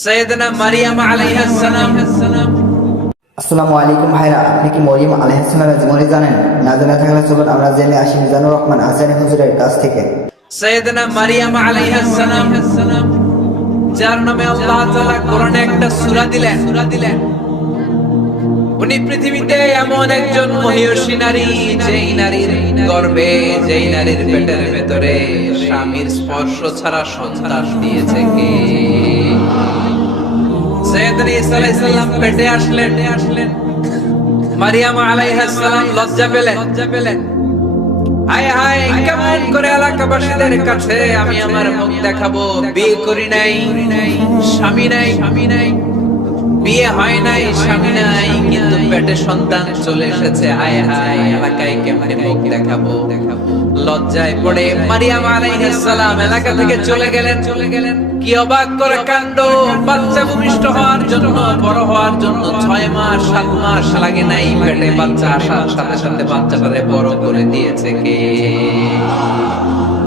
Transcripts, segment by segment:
সাইয়েদনা মারিয়াম আলাইহিস সালাম। আসসালামু আলাইকুম ভাইরা, আপনি কি মরিয়ম আলাইহিস সালামের জীবনী জানেন? না জেনে থাকলে চলুন আমরা জেনে আসি মিজানুর রহমান আসানি হুজুরের কাছ থেকে। সাইয়েদনা মারিয়াম আলাইহিস সালাম, যার নামে আল্লাহ তাআলা কোরআনে একটা সূরা দিলেন। উনি পৃথিবীতে এমন একজন মহিয়সী নারী, যেই নারীর গর্ভে, যেই নারীর পেটের ভেতরে স্বামীর স্পর্শ ছাড়া সন্তান দিয়েছে কে? সাইয়েদনা ঈসা আলাইহিস সালাম পেটে আসলেন। মারিয়াম আলাইহিস সালাম লজ্জা পেলেন। হায় হায়, কেমন করে এলাকাবাসীদের কাছে আমি আমার মুখ দেখাবো? বিয়ে করি নাই, স্বামী নাই, বিয়ে হয় নাই, স্বামী নাই, কিন্তু পেটে সন্তান চলে এসেছে। হায় হায়, এলাকায় কেমনে মুখ দেখাবো? লজ্জায় পড়ে মারিয়াম আলাইহিস সালাম এলাকা থেকে চলে গেলেন। কি অবাক করে কাণ্ড! বাচ্চা ভূমিষ্ঠ হওয়ার জন্য, বড় হওয়ার জন্য 6 মাস 7 মাস লাগে নাই, পেটে বাচ্চা আসার সাথে সাথে বাচ্চাটারে বড় করে দিয়েছে কে?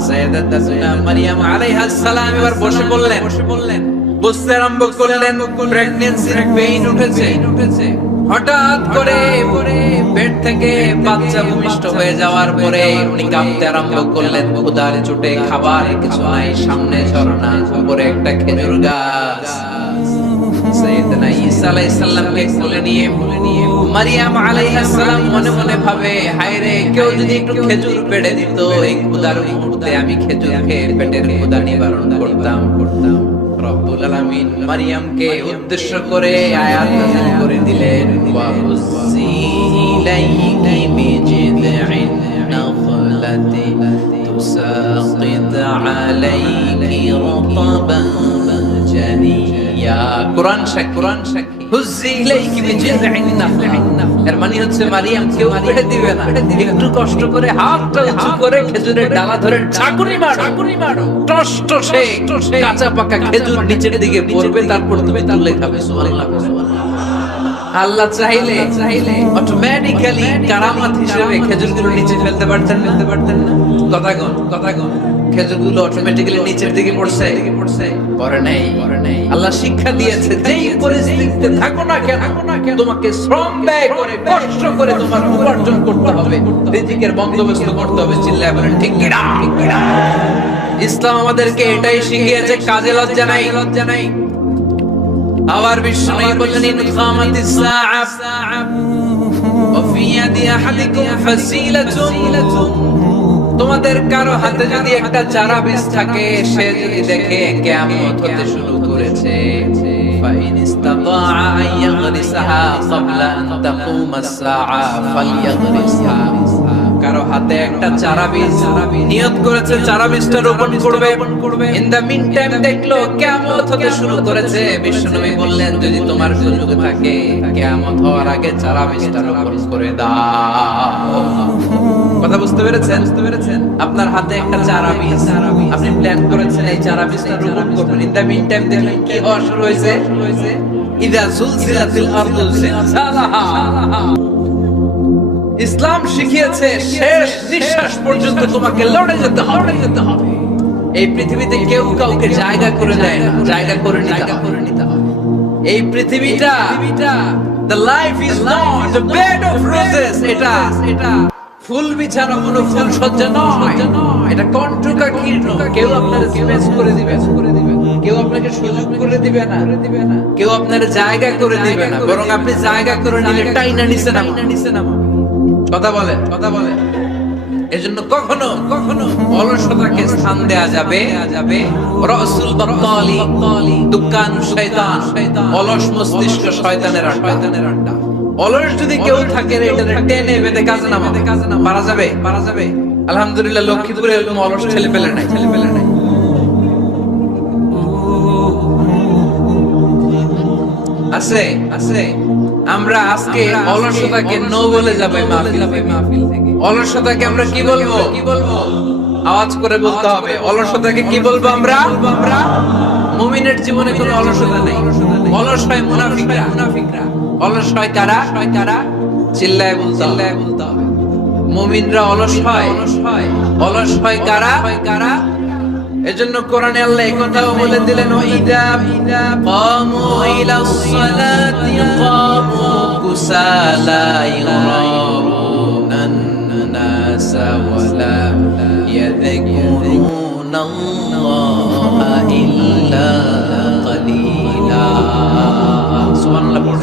সাইয়েদাতুনা মারিয়াম আলাইহিস সালাম এবার বসে বললেন, বুঝতে আরম্ভ করলেন প্রেগন্যান্সির পেইন উঠেছে। হঠাৎ করে পেট থেকে বাচ্চা ভূমিষ্ঠ হয়ে যাওয়ার পরে উনি কাঁপতে আরম্ভ করলেন। ক্ষুধার চোটে খাবার কিছু নাই, সামনে ঝর্ণা, উপরে একটা খেজুর গাছ। সাইয়েদনা ঈসা আলাইহিস সালামকে কোলে নিয়ে মারিয়াম আলাইহিস সালাম মনে মনে ভাবে, হায় রে, কেউ যদি একটু খেজুর পেড়ে দিত, এই ক্ষুধার মুহূর্তে আমি খেজুর খেয়ে পেটের ক্ষুধা নিবারণ করতাম। রব্বুল আলামিন মারিয়ামকে উদ্দেশ্য করে আয়াত নাযিল করে দিলেন, ওয়া হুজ্জি ইলাইকি বিজিযইন নাখলাতি তুসাকিত আলাইকি রাতাবান জানিয়া। কোরআন সাক্ষী। হুজ্জি ইলাইকি বিজিযইন নাখলা, এর মানে হচ্ছে মারিয়াম কেউ পেড়ে দিবে না, একটু কষ্ট করে হাতটা উঁচু করে খেজুরের ডালা ধরে ঝাঁকুনি মারো, টসটসে কাঁচা পাকা খেজুর নিচের দিকে পড়বে, তারপর তুমি তুলে খাবে। সুবহানাল্লাহ। আল্লাহ চাইলে অটোমেটিক্যালি কারামাত হিসেবে খেজুরগুলো নিচে ফেলতে পারতেন না? কথাগণ খেজুরগুলো অটোমেটিক্যালি নিচের দিকে পড়ছে? পড়ে নাই। আল্লাহ শিক্ষা দিয়েছে, যেই পরিস্থিতিতে থাকো না কেন তোমাকে শ্রম ব্যয় করে, কষ্ট করে তোমার উপার্জন করতে হবে, রিজিকের বন্দোবস্ত করতে হবে। চিল্লায় বলেন ঠিক কি না? ইসলাম আমাদেরকে এটাই শিখিয়েছে, কাজে লজ্জা নাই। আবার বিশ্বনবী বললেন, ইন কামাতিস সাআ ওয়া ফি ইয়াদি আহাদিকুম ফাসিলাতুন, তোমাদের কারো হাতে যদি একটা চারা বীজ থাকে, সে যদি দেখে কিয়ামত হতে শুরু করেছে, ফাইন ইসতাতাআ আন ইয়াগরিসাহা ক্বাবলা আন তাকুমাস সাআ ফালইয়াগরিসহা। কারো হাতে একটা চারা বীজ নিয়ত করেছে, চারা বীজটা রোপণ করবে। ইন দা মিন টাইম দেখলো কিয়ামত হতে শুরু করেছে। বিশ্বনবী বললেন, যদি তোমার সুযোগ থাকে কিয়ামত হওয়ার আগে চারা বীজটা রোপণ করে দাও। কথা বুঝতে পেরেছেন? আপনার হাতে একটা চারা বীজ, আপনি প্ল্যান করেছেন এই চারা বীজটা রোপণ করবেন। ইন দা মিন টাইম দেখলেন কি হওয়া শুরু হয়েছে? ইদা জুলজিলাতিল আরদু জিলজালাহা। ইসলাম শিখিয়েছে শেষ নিঃশ্বাস পর্যন্ত তোমাকে লড়ে যেতে হবে। এই পৃথিবীতে কেউ কাউকে জায়গা করে দেয় না, জায়গা করে নিতে হবে। এই পৃথিবীটা, the life is not the bed of roses, এটা ফুল বিছানো কোনো ফুল সজ্জা নয়, এটা কণ্টকাকীর্ণ। কেউ আপনার স্পেস করে দিবে, কেউ আপনাকে সুযোগ করে দিবে না, কেউ আপনার জায়গা করে দিবে না, বরং আপনি জায়গা করে নিলে টাইনা নিচে নামাবে। কথা বলে। এজন্য কখনো অলসতাকে স্থান দেয়া যাবে। রাসূল বাত্তালি, দুকান শয়তান, অলস মস্তিষ্ক শয়তানের আড্ডা। অলস যদি কেউ থাকে, এটা টেনে বেঁধে কাজে নামাবে, পারা যাবে। আলহামদুলিল্লাহ, লক্ষ্মীপুরে এরকম অলস ছেলে পেলে নাই। আছে। আমরা আজকে অলসতাকে নো বলে যাবে মাহফিল থেকে। অলসতাকে আমরা কি বলবো? আওয়াজ করে বলতে হবে। অলসতাকে কি বলবো আমরা? মুমিনের জীবনে কোনো অলসতা নেই। অলস হয় মুনাফিকরা। অলস হয় কারা? চিল্লায় বলতে হবে। মুমিনরা অলস হয় কারা? এজন্য কোরআনে আল্লাহ এই কথাও বলে দিলেন, ওয়াইদা إلى الصلاة قاموا كسالى يراءون الناس ولا يذكرون الله إلا قليلا سبحان الله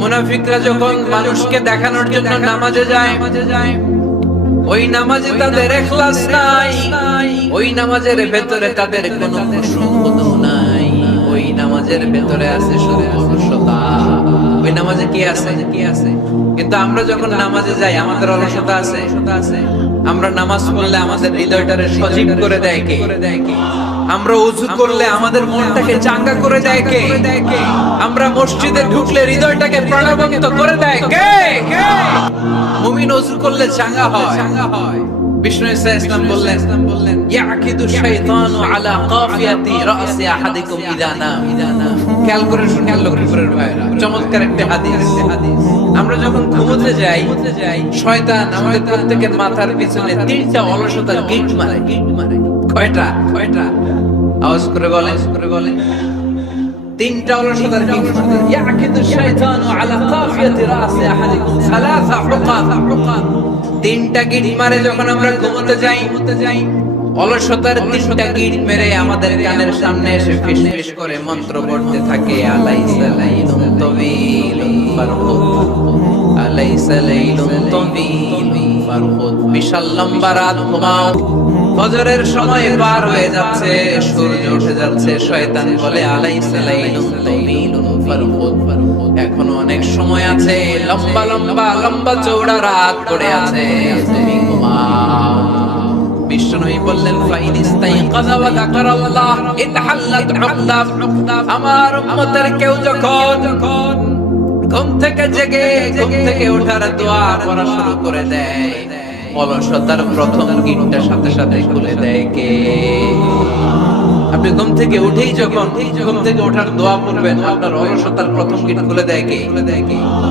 মুনাফিকরা যখন মানুষকে দেখানোর জন্য নামাজে যায় ওই নামাজে তাদের ইখলাস নাই, ওই নামাজের ভেতরে তাদের কোনো খুশু নাই, ওই নামাজের ভেতরে আছে শুধু অলসতা। ওই নামাজে কি আছে? কিন্তু আমরা যখন নামাজে যাই আমাদের অলসতা আছে। আমরা নামাজ পড়লে আমাদের হৃদয়টারে সজীব করে দেয় কে? আমরা ওযু করলে আমাদের মনটাকে চাঙ্গা করে দেয় কে? আমরা মসজিদে ঢুকলে হৃদয়টাকে প্রাণবন্ত করে দেয় কে? মুমিন ওযু করলে চাঙ্গা হয়। বিষ্ণু ঈসা ইসলাম বললেন ইয়াকিদু শাইতানু আলা কাফিয়াতি রাসি আহাদিকুম ইদা নাম। খেয়াল করে শুনলেন লক্ষ্মীপুরের ভাইরা, চমৎকার একটা হাদিস। আমরা যখন ঘুমোতে যাই শয়তান আমাদের প্রত্যেকের মাথার পিছনে তিনটা অলসতার গিট মারে। কয়টা? আওয়াজ করে বলেন। তিনটা অলসতার গিট মারে। ইয়াকিদু শাইতানু আলা কাফিয়াতি রাসি আহাদিকুম সালাসা হুকাম। তিনটা গিট মারে যখন আমরা ঘুমোতে যাই, অলসতার তিনটা গিট মেরে আমাদের কানের সামনে এসে ফিসফিস করে মন্ত্র পড়তে থাকে, আলাইসা লাইলুন তাওয়ীলুন ফারকুদ, আলাইসা লাইলুন তাওয়ীলুন ফারকুদ। বিশাল লম্বা রাত ঘুমাও, ফজরের সময় পার হয়ে যাচ্ছে, সূর্য উঠে যাচ্ছে, শয়তান বলে আলাইসা লাইলুন তাওয়ীলুন ফারকুদ, এখনো অনেক সময় আছে, লম্বা চৌড়া রাত পড়ে আছে, তুমি ঘুমাও। বিষ্ণুই বললেন ফাইনিস্তাইকাযা ওয়া যাকারাল্লাহ ইনহাল্লাত উকদা। আমার উম্মতের কেউ যখন ঘুম থেকে জেগে ঘুম থেকে ওঠার দোয়া পড়া শুরু করে দেয়, অলসতার প্রথম গিটটা সাথে সাথে খুলে দেয় কে? আপনি ঘুম থেকে উঠেই যখন ঘুম থেকে ওঠার দোয়া পড়বেন, আপনার অলসতার প্রথম গিট খুলে দেয় কে?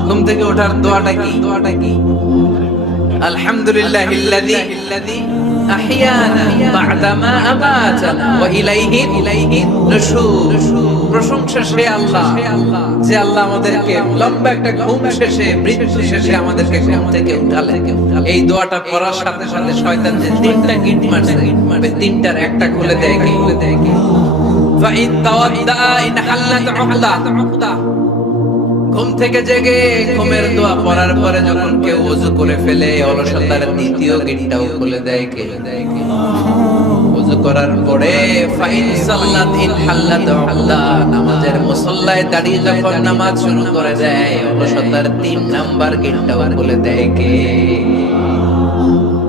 ঘুম থেকে ওঠার দোয়াটা কি? আলহামদুলিল্লাহিল্লাযী আহইয়ানা বা'দা মা আমাতানা ওয়া ইলাইহি নুশুর। প্রশংসা সে আল্লাহ যে আল্লাহ আমাদেরকে লম্বা একটা ঘুম শেষে, মৃত্যু শেষে আমাদেরকে ঘুম থেকে উঠালেন। এই দোয়াটা পড়ার সাথে সাথে শয়তান যে তিনটা গিট মারছে, ওই তিনটার একটা খুলে দেয় কে? ফাইন তাওয়াদ্দা ইনহাল্লাত উকদা। ঘুম থেকে জেগে ঘুমের দোয়া পড়ার পরে যখন কেউ ওযু করে ফেলে, অলসতার দ্বিতীয় গিটটাও খুলে দেয় কে? ওযু করার পরে ফাইন সাল্লাত ইনহাল্লাত উকদা, নামাজের মুসল্লায় দাঁড়িয়ে যখন নামাজ শুরু করে দেয়, অলসতার 3 নাম্বার গিটটাও খুলে দেয় কে?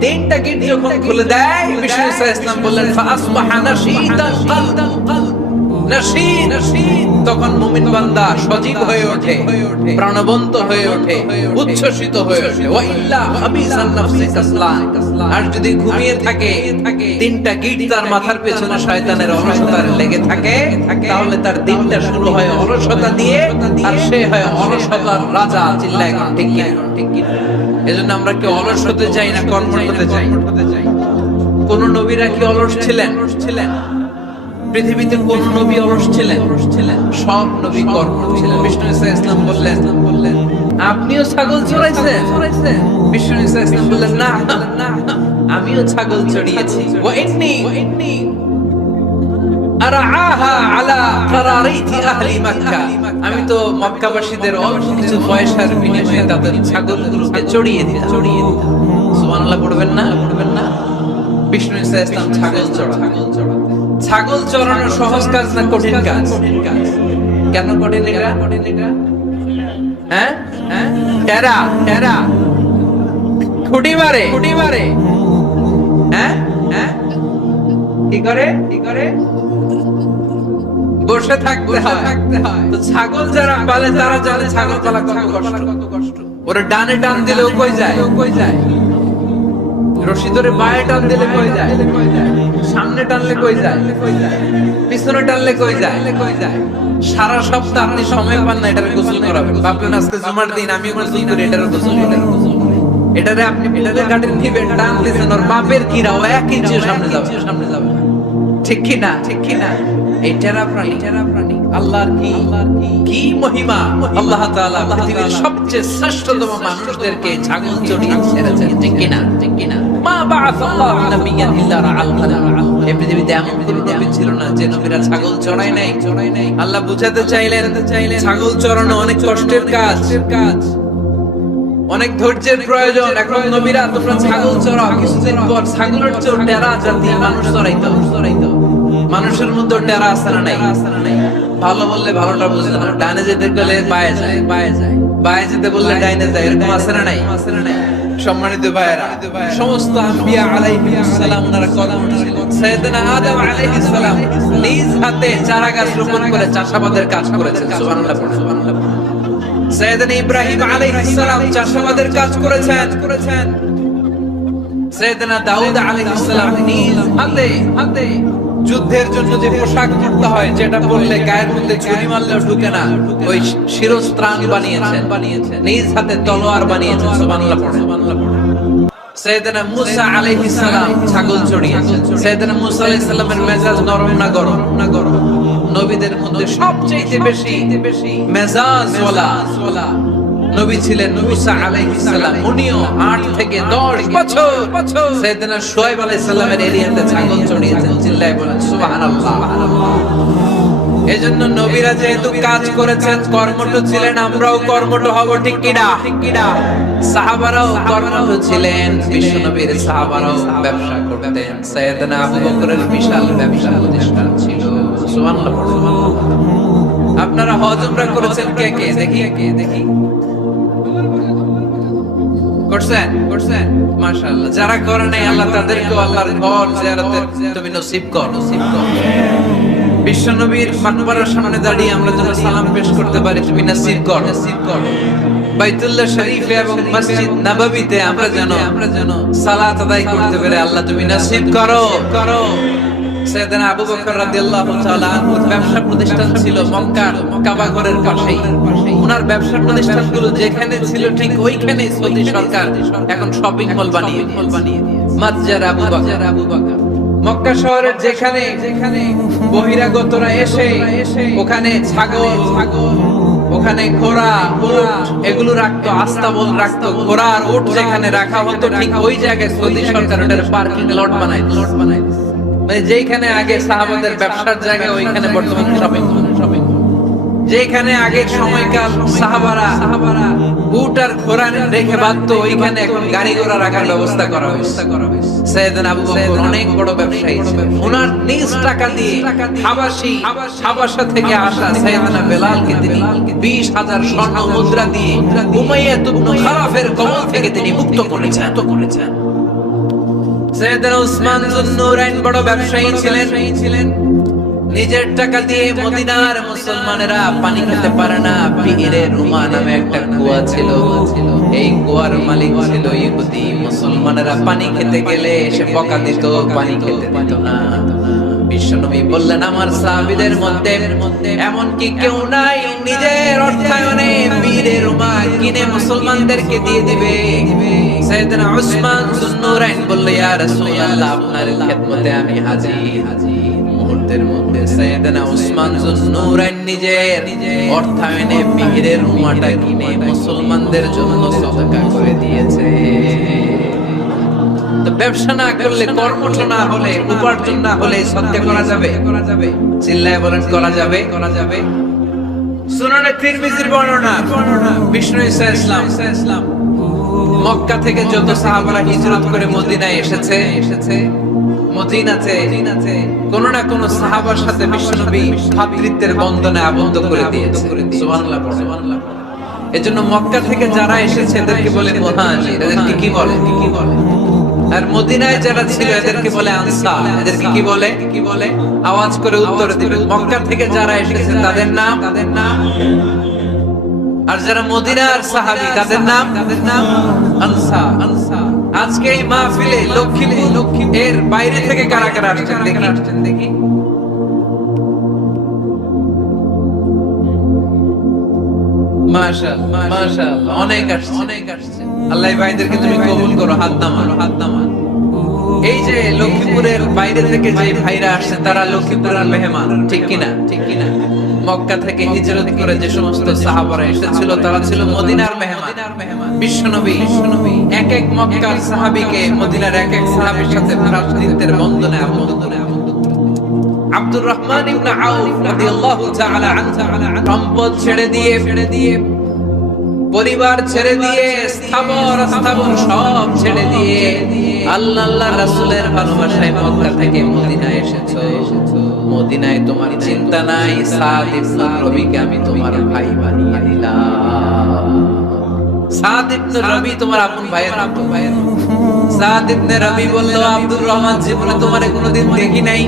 তিনটা গিট যখন খুলে দেয়, বিষ্ণু ঈসা ইসলাম বললেন ফাসবাহা নাশীদাল কলব। তখন মুমিন বান্দা সজীব হয়ে ওঠে, প্রাণবন্ত হয়ে ওঠে, উচ্ছ্বসিত হয়ে ওঠে। ওয়া ইল্লা হাবিসান নাফসি কাসলান। আর যদি ঘুমিয়ে থাকে, তিনটা গিট তার মাথার পেছনে শয়তানের অলসতার লেগে থাকে, তাহলে তার দিনটা শুরু হয় অলসতা দিয়ে, আর সে হয় অলসতার রাজা। চিল্লায় ঠিক কি? এজন্য আমরা কি অলস হতে চাই না কর্মঠ হতে চাই? কোন নবীরা কি অলস ছিলেন? পৃথিবীতে কোন নবী অলস ছিলেন? সব নবী কর্মঠ ছিলেন। বিষ্ণু ঈসা ইসলাম বললেন আপনিও ছাগল চড়াইছেন? বিষ্ণু ঈসা ইসলাম বললেন না, আমিও ছাগল চড়িয়েছি। ওয়া ইন্নী আরআহা আলা কারারিতি আহলি মক্কা। আমি তো মক্কাবাসীদের অল্প কিছু পয়সার বিনিময়ে তাদের ছাগলগুলোকে চড়িয়ে দিতাম। সুবহানাল্লাহ পড়বেন না? বিষ্ণু ঈসা ইসলাম ছাগল চড়ানো সহজ কাজ না কঠিন কাজ? কেন কঠিন এটা? হ্যাঁ, টেরা খুঁটি মারে। হ্যাঁ, কি করে বসে থাকতে হয়। তো ছাগল যারা পালে তারা জানে ছাগল পালা কত কষ্ট। ওরা ডানে টান দিলেও কই যায়, রশি ধরে বায়ে টান দিলে কই যায়, সামনে টানলে কই যায়, পিছনে টানলে কই যায়। সারা সপ্তাহ আপনি সময় পান না এটার গোসল করাবেন। ভাবলেন আজকে জুমার দিন আমি গোসল করি, এটার গোসল করেন। এটারে আপনি পিলারে গাড়ির নিবেন, টান দিবেন, ওর বাপের কিরা ও 1 ইঞ্চি সামনে যাবে। ঠিক কি না? এই টেরা প্রাণী আল্লাহর কি মহিমা। আল্লাহ তাআলা পৃথিবীর সবচেয়ে শ্রেষ্ঠতম মানুষদেরকে ছাগল চড়িয়ে ছেড়েছেন, ঠিক কিনা? ঠিক কিনা? মা বাআসাল্লাহু নাবিয়্যান ইল্লা রাআল গনাম। এই পৃথিবীতে এমন কোনো নবী ছিল না যে নবীরা ছাগল চড়ায় নাই। আল্লাহ বুঝাতে চাইলেন ছাগল চড়ানো অনেক কষ্টের কাজ, অনেক ধৈর্যের প্রয়োজন। এখন নবীরা তোমরা ছাগল চড়াও, কিছুদিন পর ছাগলের চেয়েও টেরা জাতি মানুষ চড়াইতো। মানুষের মধ্যে টেরা আছে না নাই? ভালো বললে ভালোটা বুঝে না, ডানে যেতে গেলে বায়ে যায়, বায়ে যেতে বললে ডাইনে যায়, এরকম আছে না নাই? সম্মানিত ভাইয়েরা, সমস্ত আম্বিয়া আলাইহিস সালাম ওনারা কদম ছিলেন। সাইয়েদনা আদম আলাইহিস সালাম নিজ হাতে চারা গাছ রোপণ করে চাষাবাদের কাজ করেছেন। সুবহানাল্লাহ, সুবহানাল্লাহ। সাইয়েদনা ইব্রাহিম আলাইহিস সালাম চাষাবাদের কাজ করেছেন। সাইয়েদনা দাউদ আলাইহিস সালাম নিজ হাতে যুদ্ধের জন্য যে পোশাক পরতে হয়, যেটা পরলে গায়ের মধ্যে ছুরি মারলেও ঢুকে না, ওই শিরস্ত্রাণ বানিয়েছেন। নিজ হাতে তলোয়ার বানিয়েছেন। সুবহানাল্লাহ, সুবহানাল্লাহ। সাইয়েদনা মুসা আলাইহিস সালাম ছাগল চড়িয়েছেন। সাইয়েদনা মুসা আলাইহিস সালামের মেজাজ নরম না গরম? নবীদের মধ্যে সবচেয়ে বেশি মেজাজওয়ালা নবী ছিলেন মুসা আলাইহিস সালাম। উনিও 8 থেকে 10 বছর সাইয়েদনা শুআয়ব আলাইহিস সালামের এরিয়াতে ছাগল চড়িয়েছেন। চিল্লায়ে বলেন সুবহানাল্লাহ। এজন্য নবীরা যেহেতু কাজ করেছেন, কর্মঠ ছিলেন, আমরাও কর্মঠ হব, ঠিক কিনা? সাহাবারাও কর্মঠ ছিলেন। বিশ্ব নবীর সাহাবারাও ব্যবসা করতেন। সাইয়েদনা আবু বকরের বিশাল ব্যবসা প্রতিষ্ঠান ছিল। সুবহানাল্লাহ, সুবহানাল্লাহ। আপনারা হজ উমরা করেছেন কে কে? দেখি করছেন? মাশাআল্লাহ। যারা করে নাই আল্লাহ তাদেরকে আল্লাহর ঘর জিয়ারতের তুমি নসিব কর। বিশ্ব নবীর মাকবারার সামনে দাঁড়িয়ে আমরা যেন সালাম পেশ করতে পারি, তুমি নসিব কর। বাইতুল্লাহ শরীফে এবং মসজিদ নববীতে আমরা যেন সালাত আদায় করতে পারি, আল্লাহ তুমি নসিব করো। সাইয়েদনা আবু বকর রাদিয়াল্লাহু তাআলা আনহুর ব্যবসা প্রতিষ্ঠান ছিল মক্কার কাবা ঘরের পাশেই। ওনার ব্যবসা প্রতিষ্ঠানগুলো যেখানে ছিল ঠিক ওইখানে সৌদি সরকার এখন শপিং মল বানিয়ে মাতজার আবু বকর। মক্কা শহরের যেখানে বহিরাগতরা এসে ওখানে ছাগল, ওখানে ঘোড়া, উট এগুলো রাখতো, আস্তাবল রাখতো। ঘোড়া আর উট যেখানে রাখা হতো ঠিক ওই জায়গায় সৌদি সরকার ওটার পার্কিং লট বানায়। মানে যেখানে আগে সাহাবাদের ব্যবসার জায়গা, ওইখানে বর্তমানে শপিং। যেখানে আগে সময়কাল সাহাবারা উট আর ঘোড়া রেখে বাঁধতো, ওইখানে এখন গাড়ি ঘোড়া রাখার ব্যবস্থা করা হয়েছে। সাইয়েদনা আবু বকর অনেক বড় ব্যবসায়ী ছিলেন। ওনার নিজ টাকা দিয়ে হাবাশা থেকে আসা সাইয়েদনা বেলালকে তিনি 20,000 স্বর্ণ মুদ্রা দিয়ে উমাইয়া ইবনে খালাফের কবল থেকে তিনি মুক্ত করেছেন। সাইয়েদনা উসমান যুন্নুরাইন বড় ব্যবসায়ী ছিলেন। নিজের টাকা দিয়ে মদিনার মুসলমানেরা পানি খেতে পারে না, বিহিরে রুমা নামে একটা কুয়া ছিল, এই কুয়ার মালিক ছিল ইহুদি। মুসলমানেরা পানি খেতে গেলে এসে বকা দিত, পানি খেতে দিত না। বিশ্বনবী বললেন, আমার সাহাবীদের মধ্যে এমন কি কেউ নাই নিজের অর্থায়নে বিহিরে রুমা কিনে মুসলমানদেরকে দিয়ে দিবে? সাইয়েদনা উসমান যুন্নুরাইন বলল, ইয়া রাসূলুল্লাহ, আপনার খেদমতে আমি হাজির। মুহূর্তের মধ্যে সাইয়েদনা উসমান যুন্নুরাইন নিজের অর্থায়নে বিহিরের রুমাটা কিনে মুসলমানদের জন্য সদকা করে দিয়েছে। তো ব্যবসা না করলে, কর্মঠ না হলে, উপার্জন না হলে সদকা করা যাবে? চিল্লায় বলেন করা যাবে? সুনানে তিরমিজির বর্ণনা, বিষ্ণু ঈসা ইসলাম মক্কা থেকে যত সাহাবারা হিজরত করে মদিনায় এসেছে, মদিনাতে কোন না কোন সাহাবার সাথে বিশ্বনবী ভ্রাতৃত্বের বন্ধনে আবদ্ধ করে দিয়েছে। সুবহানাল্লাহ, সুবহানাল্লাহ। এজন্য মক্কা থেকে যারা এসেছে এদেরকে বলে মুহাজির। এদেরকে কি বলে? আর মদিনায় যারা ছিল এদেরকে বলে আনসার। এদেরকে কি বলে? আওয়াজ করে উত্তর দিবেন। মক্কা থেকে যারা এসেছে তাদের নাম, আর যারা মদিনার সাহাবী তাদের নাম আনসার। আজকে এই মাহফিলে লক্ষ্মীপুর এর বাইরে থেকে কারা কারা আসছেন দেখি। মাশাআল্লাহ, মাশাআল্লাহ, অনেক আসছে। আল্লাহ ভাইদেরকে তুমি কবুল করো। হাত নামান। এই যে লক্ষ্মীপুরের বাইরে থেকে যে ভাইরা আসছে তারা লক্ষ্মীপুরের মেহমান, ঠিক কিনা? মক্কা থেকে হিজরত করে যে সমস্ত সাহাবারা এসেছিল তারা ছিল মদিনার মেহমান। বিশ্বনবী এক এক মক্কার সাহাবীকে মদিনার এক এক সাহাবীর সাথে ভ্রাতৃত্বের বন্ধনে আবদ্ধ করে। আব্দুর রহমান ইবনে আউফ রাদিয়াল্লাহু তাআলা আনহু সম্পদ ছেড়ে দিয়ে পরিবার ছেড়ে দিয়ে স্থাবর সব ছেড়ে দিয়ে আল্লাহর রাসূলের ভালোবাসায় মক্কা থেকে মদিনায় এসেছো। মদিনায় তোমার চিন্তা নাই, সাদ ইবনে রবিকে আমি তোমার ভাই বানিয়ে দিলাম। সাদ ইবনে রবি তোমার আপন ভাইয়ের আপন ভাইয়ের। সাদ ইবনে রবি বলল, আব্দুর রহমান জীবনে তোমারে কোনোদিন দেখি নাই,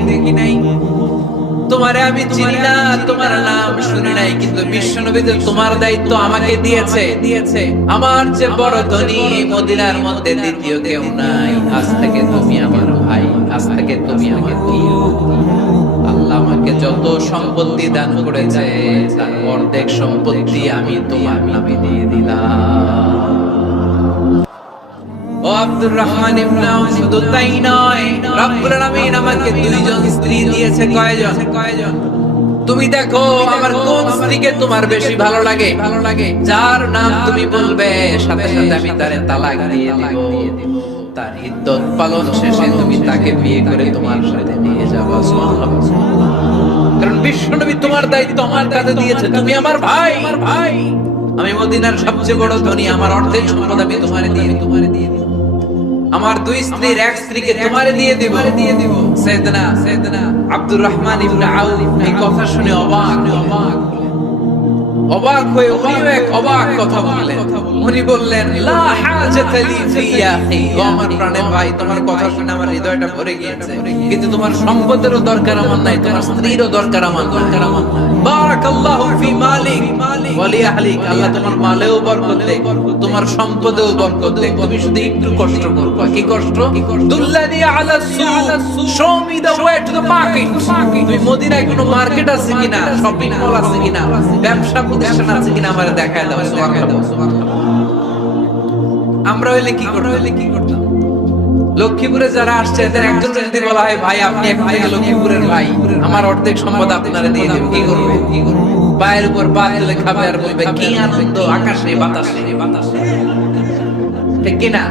তোমারে আমি চিনি না, তোমার নাম শুনি নাই, কিন্তু বিশ্বনবী তো তোমার দায়িত্ব আমাকে দিয়েছে। আমার যে বড় ধনী মদিনার মধ্যে দ্বিতীয় কেউ নাই। আজ থেকে তুমি আমার ভাই, আজ থেকে তুমি আমার প্রিয়। আল্লাহ আমাকে যত সম্পত্তি দান করেছে তার অর্ধেক সম্পত্তি আমি তোমার নামে দিয়ে দিলাম। ও আব্দুর রহমান ইবনে আউফ, শুধু তাই নয়, রব্বুল আলামিন আমাকে দুইজন স্ত্রী দিয়েছে। কয়জন? তুমি দেখো আমার কোন স্ত্রীকে তোমার বেশি ভালো লাগে, যার নাম তুমি বলবে সাথে সাথে আমি তারে তালাক দিয়ে দিব। তার ইদ্দত পালন শেষে তুমি তাকে বিয়ে করে তোমার সাথে নিয়ে যাবে। সুবহানাল্লাহ। কারণ বিশ্বনবী তোমার দায়িত্ব আমার কাছে দিয়েছে, তুমি আমার ভাই। আমি মদিনার সবচেয়ে বড় ধনী, আমার অর্ধেক সম্পদ আমি তোমারে দিয়ে দিব। আমার দুই স্ত্রীর এক স্ত্রীকে তোমারে দিয়ে দিব। সাইয়েদনা আব্দুর রহমান ইবনে আউফ এই কথা শুনে অবাক হয়ে উনিও এক অবাক কথা বললেন। উনি বললেন, লা হাজাতা লি ফি ইয়া আখি, ও আমার প্রাণের ভাই, তোমার কথা শুনে আমার হৃদয়টা ভরে গিয়েছে, কিন্তু তোমার সম্পদেরও দরকার আমার নাই, তোমার স্ত্রীরও দরকার আমার নাই। বারাকাল্লাহু ফি মালিক ওয়া লি আহলিক, আল্লাহ তোমার মালেও বরকত দেক, তোমার সম্পদেও বরকত দেক। তুমি শুধু একটু কষ্ট করবা। কি কষ্ট? দুল্লানি আলা সুক, show me the way to the market. তুমি মদিনায় কোনো মার্কেট আছে কিনা, শপিং মল আছে কিনা, ব্যবসা প্রতিষ্ঠান আছে কিনা আমারে দেখায় দাও। সুবহানাল্লাহ। আমরা হইলে কি করতাম? লক্ষ্মীপুরে যারা আসছে এদের একজন যদি বলা হয়, ভাই আপনি এখন থেকে লক্ষ্মীপুরের ভাই, আমার অর্ধেক সম্পদ আপনারে দিয়ে দেব, কি করবে? পায়ের উপর পা তুলে খাবে আর বলবে, কি আনন্দ আকাশে বাতাসে। ঠিক কিনা?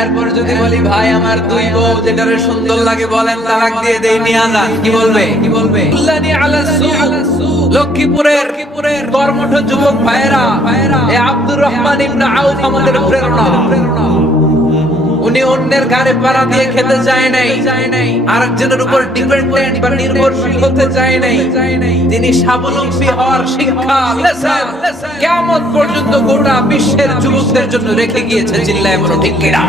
এরপর যদি বলি, ভাই আমার দুই বউ যেটারে সুন্দর লাগে বলেন তালাক দিয়ে দেই, নিয়ে যান, কি বলবে? উল্লানি আলা সুক। লক্ষ্মীপুরের কর্মঠ যুবক ভাইরা, এই আব্দুর রহমান ইবনে আউফ আমাদের প্রেরণা। উনি অন্যের ঘাড়ে পাড়া দিয়ে খেতে চায় নাই, আরেকজনের উপর ডিপেন্ডেন্ট বা নির্ভরশীল হতে চায় নাই। তিনি স্বাবলম্বী হওয়ার শিক্ষা কিয়ামত পর্যন্ত গোটা বিশ্বের যুবকদের জন্য রেখে গিয়েছে। চিল্লায় বলো ঠিক কিনা?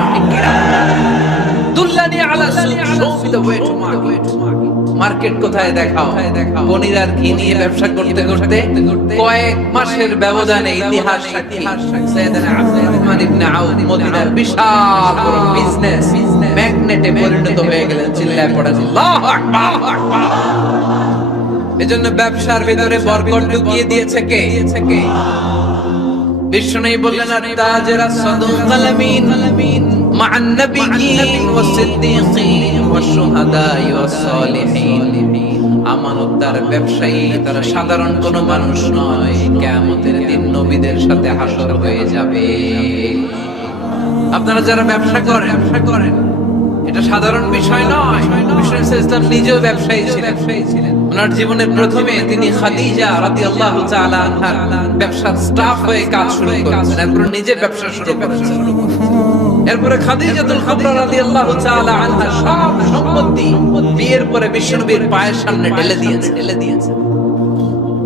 দুল্লানি আলা সুক, show me the way to market. Market কোথায় দেখাও। পনির আর ঘি নিয়ে ব্যবসা করতে কয়েক মাসের ব্যবধানে ইতিহাস সাইয়েদনা আব্দুর রহমান ইবনে আউফ মদিনার বিশাল বড় বিজনেস ম্যাগনেটে পরিণত হয়ে গেলেন। চিল্লায় পড়ে আল্লাহু আকবার। এজন্য ব্যবসার ভিতরে বরকত ঢুকিয়ে দিয়েছে কে? বিষ্ণুই বললেন, তাজরা সাদুকাল আমিন মা'আন নাবিয়্যিন ওয়াস সিদ্দীকিন ওয়াস শুহাদা'i ওয়াস সালিহিন। আমানতদার ব্যবসায়ী তারা সাধারণ কোনো মানুষ নয়, কিয়ামতের দিন নবীদের সাথে হাসর হয়ে যাবে। আপনারা যারা ব্যবসা করেন এটা সাধারণ বিষয় নয়। বিষ্ণু ইসলাম নিজেও ব্যবসায়ী ছিলেন। ওনার জীবনের প্রথমে তিনি খাদিজা রাদিয়াল্লাহু তাআলা আনহার ব্যবসার স্টাফ হয়ে কাজ শুরু করেছেন, এরপর নিজে ব্যবসা শুরু করেছেন। এরপরে খাদিজাতুল কুবরা রাদিয়াল্লাহু তাআলা আনহা সব সম্পত্তি বিয়ের পরে বিশ্বনবীর পায়ের সামনে ঢেলে দিয়েছেন।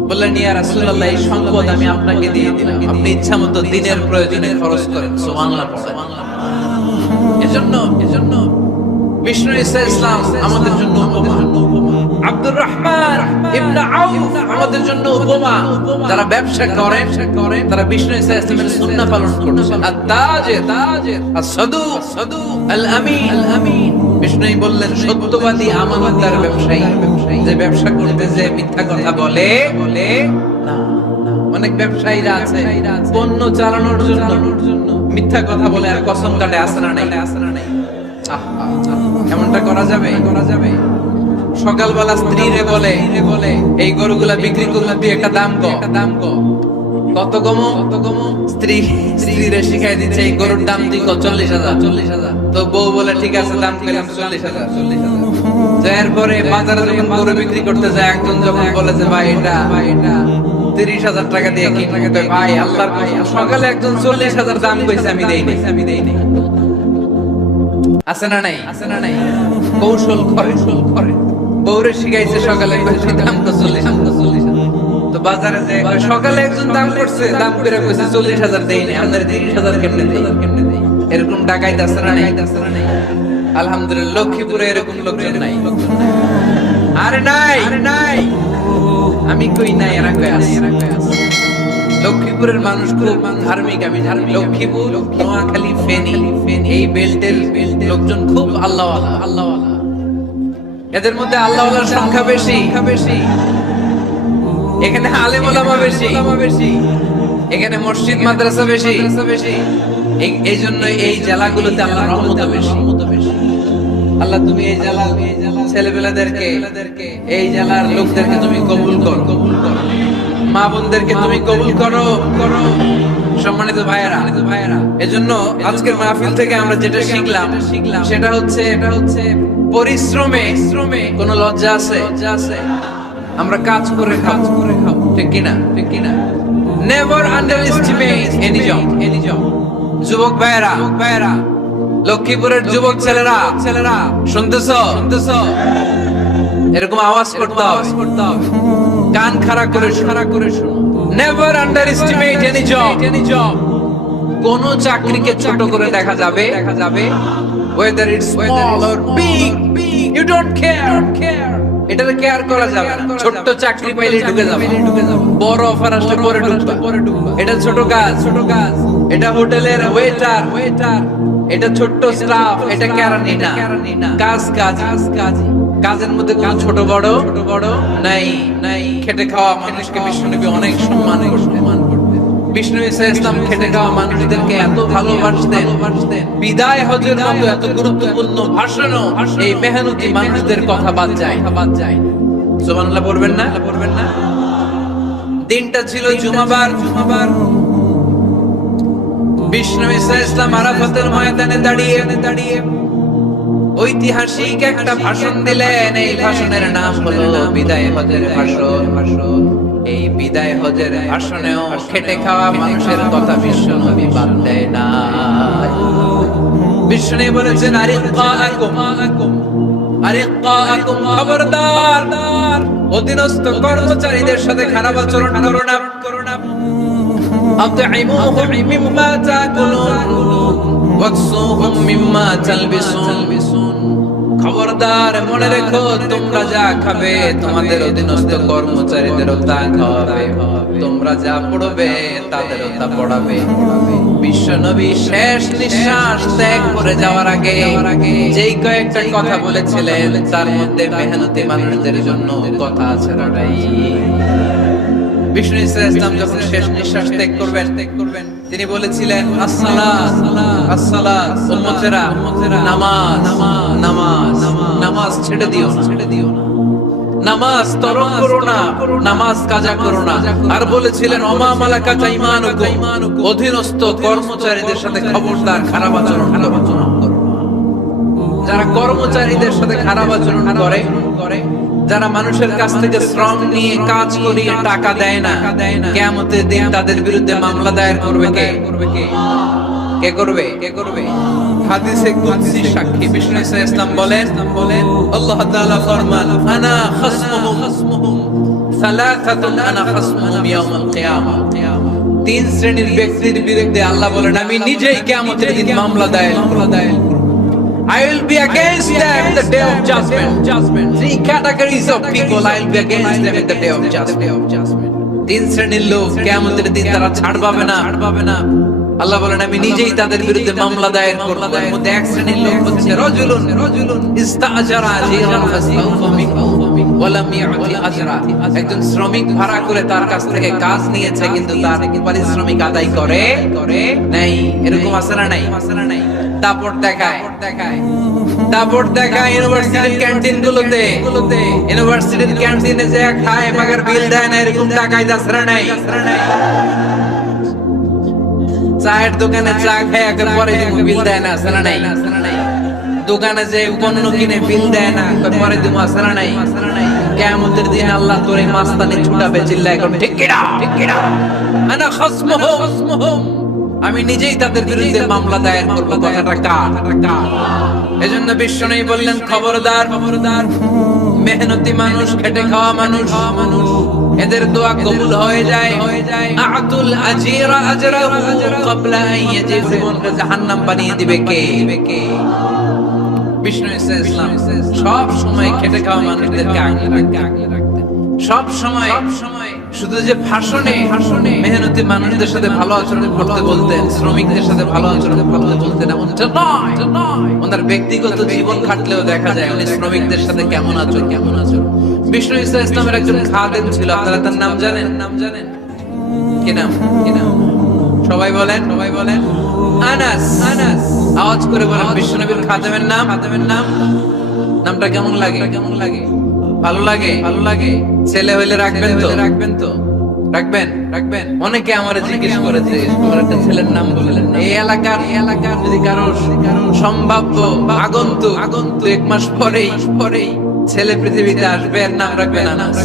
বললেন, ইয়া রাসূলুল্লাহ, এই সম্পদ আমি আপনাকে দিয়ে দিলাম, আপনি ইচ্ছামতো দিনের প্রয়োজনে খরচ করেন। সুবহানাল্লাহ। এজন্য বিষ্ণু ইসলাম আমাদের জন্য উপমা, আব্দুর রহমান ইবনে আউফ আমাদের জন্য উপমা। যারা ব্যবসা করেন তারা বিষ্ণু ইসলামের সুন্নাহ পালন করছেন। আত-তাজির আস-সাদুক আল-আমিন। বিষ্ণুই বললেন, সত্যবাদী আমানতদার ব্যবসায়ী, যে ব্যবসা করতে যে মিথ্যা কথা বলে না। অনেক ব্যবসায়ীরা আছে পণ্য চালানোর জন্য মিথ্যা কথা বলে আর কসম কাটে, আসে না নাই। এমনটা করা যাবে? সকালবেলা স্ত্রীরে বলে এই গরুগুলা বিক্রি করলে তুই একটা দাম কো কত কম স্ত্রীরে শিখাই দিচ্ছে এই গরুর দাম তুই 40,000 তো বউ বলে ঠিক আছে দাম পেলাম 40,000 এরপরে বাজারে যখন গরু বিক্রি করতে যায় একজন যখন বলে যে ভাই এটা 30,000 টাকা দিয়ে কিনতে ভাই আল্লাহর সকালে একজন 40,000 দাম কইছে আমি দেই নাই আছে না নাই কৌশল করে বউরে শিখাইছে সকালে দাম তো 40,000 তো বাজারে যে সকালে একজন দাম করছে দাম করে কইছে 40,000 দেই নাই আমাদের 30,000 কেমনে দেই এরকম ডাকাইত আছে না নাই আলহামদুলিল্লাহ লক্ষ্মীপুরে এরকম লোকজন নাই আরে নাই আমি কই নাই এরা কই আছে লক্ষ্মীপুরের মানুষ খুব ধার্মিক আমি জানি লক্ষ্মীপুর নোয়াখালী ফেনী এই বেল্টের লোকজন খুব আল্লাহওয়ালা এদের মধ্যে আল্লাহওয়ালার সংখ্যা বেশি এখানে আলেম ওলামা বেশি এখানে মসজিদ মাদ্রাসা বেশি এই জন্য এই জেলাগুলোতে আল্লাহর রহমত বেশি আল্লাহ তুমি এই জেলার ছেলেবেলাদেরকে এই জেলার লোকদেরকে তুমি কবুল করো মা বোনদেরকে তুমি কবুল করো সম্মানিত ভাইয়েরা এজন্য আজকের মাহফিল থেকে আমরা যেটা শিখলাম সেটা হচ্ছে পরিশ্রমে কোনো লজ্জা আছে আমরা কাজ করে খাও ঠিক কিনা নেভার আন্ডারএস্টিমেট এনি জব যুবক ভাইয়েরা লক্ষ্মীপুরের যুবক ছেলেরা শুনতেছো এরকম আওয়াজ করতে হবে কান খাড়া করে শোনো নেভার আন্ডারএস্টিমেট এনি জব কোন চাকরিকে ছোট করে দেখা যাবে whether it's small or big you don't care এটার কেয়ার করা যাবে না ছোট চাকরি পাইলে ঢুকে যাবে বড় অফার আসলে পরে ঢুকবা এটা ছোট কাজ এটা হোটেলের ওয়েটার এটা ছোট স্টাফ এটা কেরানি না কাজ কাজের মধ্যে কোনো ছোট বড় নাই খেটে খাওয়া মানুষকে বিষ্ণুনবী অনেক সম্মান করতেন বিষ্ণু ইসলাম খেটে খাওয়া মানুষদেরকে এত ভালোবাসতেন বিদায় হজের মতো এত গুরুত্বপূর্ণ ভাষণও এই মেহনতি মানুষদের কথা বাদ যায় সুবহানাল্লাহ পড়বেন না দিনটা ছিল জুমাবার বিষ্ণু ইসলাম আরাফাতের ময়দানে দাঁড়িয়ে ঐতিহাসিক একটা ভাষণ দিলেন এই ভাষণের নাম হলো বিদায় হজের ভাষণ এই বিদায় হজের ভাষণেও খেটে খাওয়া মানুষের কথা বিশ্বনবী বাদ দেয় না বিষ্ণু বলেছেন আরিক্কাকুম খবরদার অধীনস্থ কর্মচারীদের সাথে খারাপ আচরণ করো না আতঈমুহুম মিম্মা তাকুলুন ওয়াকসুহুম মিম্মা তালবিসুন খবরদার মনে রেখো তোমরা যা খাবে তোমাদের অধীনস্থ কর্মচারীদেরও তা খাওয়াবে তোমরা যা পড়বে তাদেরও তা পড়াবে বিশ্বনবী শেষ নিঃশ্বাস ত্যাগ করে যাওয়ার আগে যেই কয়েকটা কথা বলেছিলেন তার মধ্যে মেহনতি মানুষদের জন্য কথা আছে রাই বিষ্ণু ইসলাম যখন শেষ নিঃশ্বাস ত্যাগ করবেন তিনি বলেছিলেন আসসালাত উম্মতেরা নামাজ ছেড়ে দিও না নামাজ তরক করো না নামাজ কাজা করো না আর বলেছিলেন ওমা মালাকাত আইমানুকুম অধীনস্থ কর্মচারীদের সাথে খবরদার খারাপ আচরণ করো যারা কর্মচারীদের সাথে খারাপ আচরণ করে যারা মানুষের কাছ থেকে শ্রম নিয়ে কাজ করিয়ে টাকা দেয় না কিয়ামতের দিন তাদের বিরুদ্ধে মামলা দায়ের করবে কে করবে হাদিসে কুদসি সাক্ষী বিষ্ণু ইসলাম বলেন আল্লাহ তাআলা ফরমান আনা খাসমুহুম সালাসাতুন আনা খাসমুহুম ইয়াউমাল কিয়ামা তিন শ্রেণীর ব্যক্তির বিরুদ্ধে আল্লাহ বলেন আমি নিজেই কিয়ামতের দিন মামলা দায়ের করব I will be against them in the day of judgment. Three categories of people I will be against them in the day of judgment. তিন শ্রেণীর লোক কিয়ামতের দিন তারা ছাড় পাবে না আল্লাহ বলেন আমি নিজেই তাদের বিরুদ্ধে মামলা দায়ের করব এর মধ্যে এক শ্রেণীর লোক হচ্ছে রাজুলুন ইস্তাজারা আজিরান ফাসাউফা মিনহু ওয়া লাম ইয়াতি আজরা একজন শ্রমিক ভাড়া করে তার কাছ থেকে কাজ নিয়েছে কিন্তু তার পারিশ্রমিক আদায় করে নাই এরকম আছে না নাই দাপট দেখায় ইউনিভার্সিটির ক্যান্টিন গুলোতে ইউনিভার্সিটির ক্যান্টিনে যে খায় মাগার বিল দেয় না, এরকম টাকায় দাসরা নাই। চায়ের দোকানে চা খায় একের পরে বিল দেয় না, আসরা নাই। দোকানে যে পণ্য কিনে বিল দেয় না, পরে দিব আসরা নাই। কিয়ামতের দিন আল্লাহ তোর এই মাস্তানি ছুটাবে, চিল্লায় করবে ঠিক কিনা, ঠিক কিনা। আনা খাসমুহুম, আমি নিজেই তাদের বিরুদ্ধে মামলা দায়ের করব। কথাটা কার? এজন্য বিশ্বনবী বললেন, খবরদার মেহনতি মানুষ, খেটে খাওয়া মানুষ, এদের দোয়া কবুল হয়ে যায়। আতুল আজিরা আজরাহু ক্বাবলা আন ইয়াজিবুনকে জাহান্নাম বানিয়ে দিবে কে? বিষ্ণু ইসলাম সব সময় খেটে খাওয়া মানুষদেরকে আগলে রাখতেন। সব সময় শুধু যে ভাষণে মেহনতি মানুষদের সাথে ভালো আচরণ করতে বলতেন, শ্রমিকদের সাথে ভালো আচরণ করতে বলতেন, এমনটা নয়। ওনার ব্যক্তিগত জীবন খাটলেও দেখা যায় উনি শ্রমিকদের সাথে কেমন আচরণ। বিষ্ণু ইসলামের একজন খাদেম ছিল, আপনারা তার নাম জানেন? কি নাম? সবাই বলেন আনাস। আওয়াজ করে বলেন বিশ্বনবীর খাদেমের নাম। নামটা কেমন লাগে? ভালো লাগে? ছেলে হইলে রাখবেন তো? রাখবেন। অনেকে আমারে জিজ্ঞেস করেছে তোমার একটা ছেলের নাম বললেন না। এই এলাকার যদি কারো সম্ভাব্য আগন্তুক 1 মাস পরেই ছেলে পৃথিবীতে আসবে, এর নাম রাখবেন আনাস।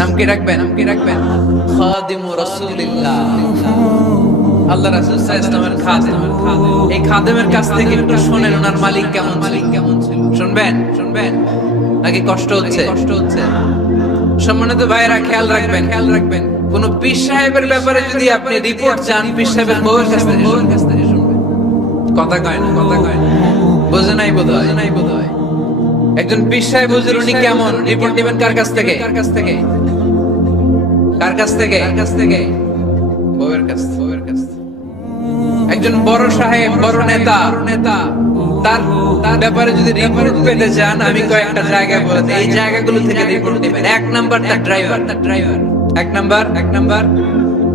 নাম কি রাখবেন? খাদিমু রাসূলিল্লাহ, আল্লাহ রাসূল সাল্লাল্লাহু আলাইহি ওয়াসাল্লামের খাদেম। এই খাদেমের কাছ থেকে একটু শুনেন ওনার মালিক কেমন ছিল। শুনবেন নাকি কষ্ট হচ্ছে? সম্মানিত ভাইরা, খেয়াল রাখবেন কোন পীর সাহেবের ব্যাপারে যদি আপনি রিপোর্ট চান, পীর সাহেবের বউয়ের কাছ থেকে শুনবেন। কথা কয় না। বোঝে নাই বোধহয়। একজন পীর সাহেব হুজুর উনি কেমন, রিপোর্ট নেবেন কার কাছ থেকে? বউয়ের কাছ থেকে। একজন বড় সাহেব, বড় নেতা, তার ব্যাপারে যদি রিপোর্ট পেতে চান, আমি কয়েকটা জায়গা বলতে, এই জায়গাগুলো থেকে রিপোর্ট নেবেন। 1 নাম্বার তার ড্রাইভার, 1 নাম্বার।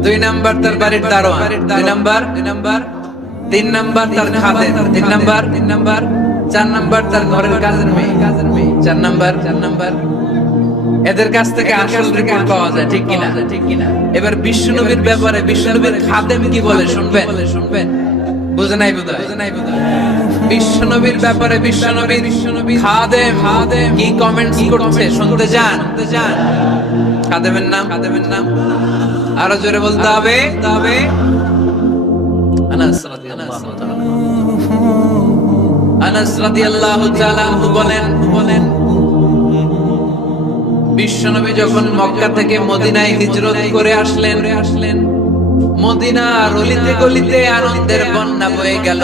2 নাম্বার তার বাড়ির দারোয়ান, 2 নাম্বার। 3 নাম্বার তার খাদেম, 3 নাম্বার। 4 নাম্বার তার ঘরের কাজের মেয়ে, 4 নাম্বার। এদের কাছ থেকে আসল রিপোর্ট পাওয়া যায়, ঠিক কিনা? এবার বিশ্বনবীর ব্যাপারে বিশ্বনবীর খাদেম কি বলে শুনবেন। বুঝে নাই বোধহয়। বিশ্বনবীর ব্যাপারে বিশ্বনবীর খাদেম কি কমেন্টস করছে শুনতে যান। খাদেমের নাম আরো জোরে বলতে হবে। আনাস রাদিয়াল্লাহু তাআলা বলেন, বিশ্বনবী যখন মক্কা থেকে মদিনায় হিজরত করে আসলেন, মদিনার অলিতে গলিতে আনন্দের বন্যা বয়ে গেল।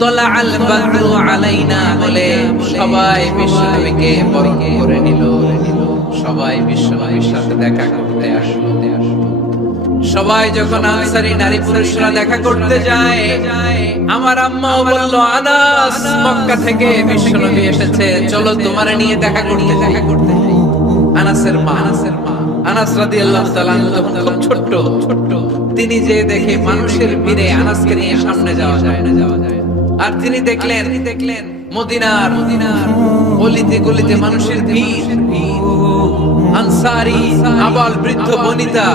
তলা আল বাদরু আলাইনা বলে সবাই বিশ্বনবীকে বরণ করে নিল। সবাই বিশ্বনবীর সাথে দেখা করতে আসলো। সবাই যখন আনসারী নারী পুরুষরা দেখা করতে যায়, আমার আম্মাও বলল, আনাস মক্কা থেকে বিশ্বনবী এসেছে, চলো তোমারে নিয়ে দেখা করতে যাই। আনাসের মা আনাস রাদিয়াল্লাহু তাআলা তখন খুব ছোট্ট, তিনি যে দেখে মানুষের ভিড়ে আনাসকে নিয়ে সামনে যাওয়া যায় না। আর তিনি দেখলেন মদিনার অলিতে গলিতে মানুষের ভিড়, আনসারী আবাল বৃদ্ধ বনিতা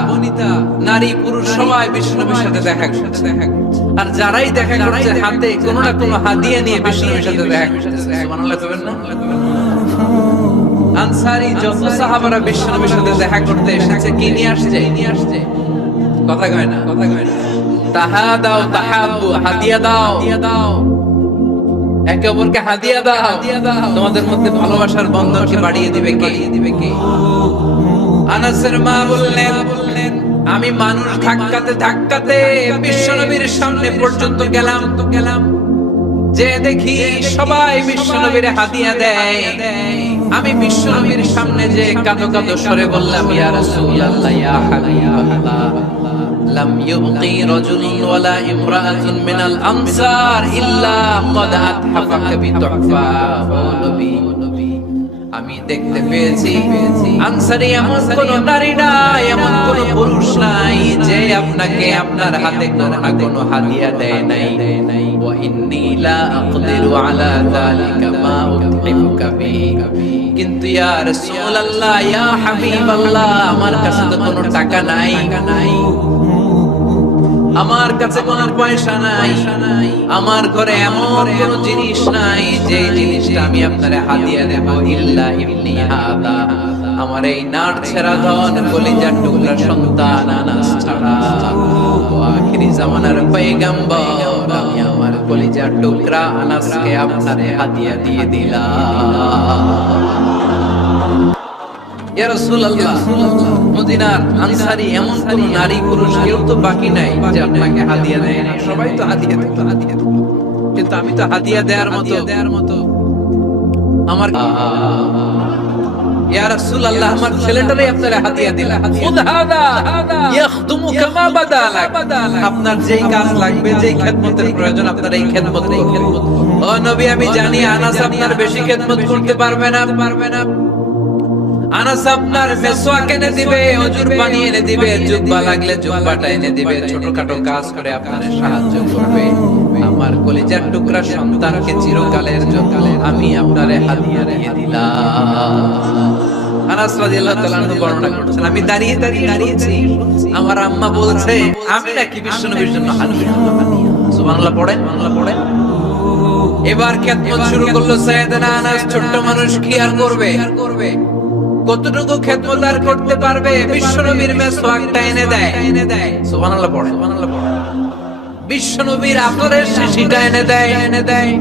নারী পুরুষ সবাই বিশ্বনবীর সাথে দেখা করছে। আর যারাই দেখা করছে হাতে কোনো না কোনো হাদিয়া নিয়ে বিশ্বনবীর সাথে দেখা করছে। সুবহানাল্লাহ কইবেন না? আনসারী যত সাহাবারা বিশ্বনবীর সাথে দেখা করতে এসেছে, কি নিয়ে আসছে? কথা কয় না। তাহাদাও তাহাব্বু, হাদিয়া দাও, একে অপরকে হাদিয়া দাও। তোমাদের মধ্যে ভালোবাসার বন্ধনকে বাড়িয়ে দিবে কে? আনাসের মা বললেন, আমি মানুষ ধাক্কাতে বিশ্বনবীর সামনে পর্যন্ত গেলাম, যে দেখি সবাই বিশ্বনবীর হাদিয়া দেয়। আমি বিশ্বনবীর সামনে যে কাঁদো স্বরে বললাম, ইয়া রাসূলুল্লাহ, ইয়া হাবিবাল্লাহ, লাম ইউবকি রাজুলুন ওয়ালা ইমরাআতুন মিনাল আনসার ইল্লা ক্বাদ আতহাফাকা বিতুহফা। ও নবী, আমি দেখতে পেয়েছি আনসারী এমন কোন নারী নাই, এমন কোন পুরুষ নাই যে আপনাকে আপনার হাতে কোনো না কোনো হাদিয়া দেয় নাই ওয়া ইন্নী লা আকদিরু আলা যালিকা মা উতহিফুকা বিহি কিন্তু ইয়া রাসূলুল্লাহ ইয়া হাবিবাল্লাহ আমার কাছে তো কোনো টাকা নাই আমার কাছে কোনো পয়সা নাই আমার ঘরে এমন কোনো জিনিস নাই যে জিনিসটা আমি আপনারে হাদিয়া দেব ইল্লা ইবনি হাদা আমার এই নাড়ছেড়া ধন কলিজার টুকরা সন্তান আনাস ছাড়া ও আখিরি জামানার পয়গম্বর আমি আমার কলিজার টুকরা আনাসকে আপনারে হাদিয়া দিয়ে দিলাম ইয়া রাসূলুল্লাহ মদিনার আনসারী এমন কোন নারী পুরুষ কেউ তো বাকি নাই যে আপনাকে হাদিয়া দেয় না সবাই তো হাদিয়া দিত কিন্তু আমি তো হাদিয়া দেওয়ার মতো আমার ইয়া রাসূলুল্লাহ আমার ছেলেটারই আপনারা হাদিয়া দিলেন খুদ হাদা ইয়াখদুমু কামা বাদালাক আপনার যেই কাজ লাগবে যেই খেদমতের প্রয়োজন আপনার এই খেদমত ও নবী আমি জানি আনাস আপনার বেশি খেদমত করতে পারবে না আনাস আপনার মেসওয়াক এনে দিবে ওজুর পানি এনে দিবে জুব্বা লাগলে জুব্বাটা এনে দিবে ছোটখাটো কাজ করে আপনার সাহায্য করবে আমার কলিজার টুকরা সন্তানকে চিরকালের জন্য আমি আপনারে হাদিয়া দিয়ে দিলাম আনাস রাদিয়াল্লাহু তাআলা আনহু বর্ণনা করছেন আমি দাঁড়িয়েছি আমার আম্মা বলছে আমি নাকি বিশ্বনবীর জন্য হাদিয়া সুবহানাল্লাহ পড়েন এবার খেদমত শুরু করলো সাইয়েদনা আনাস ছোট্ট মানুষ কি আর করবে কতটুকু খেদমত আর করতে পারবে বিশ্বনবীর মেসওয়াকটা এনে দেয় সুবহানাল্লাহ পড়ে বিশ্বনবীর আতরের শিশিটা এনে দেয়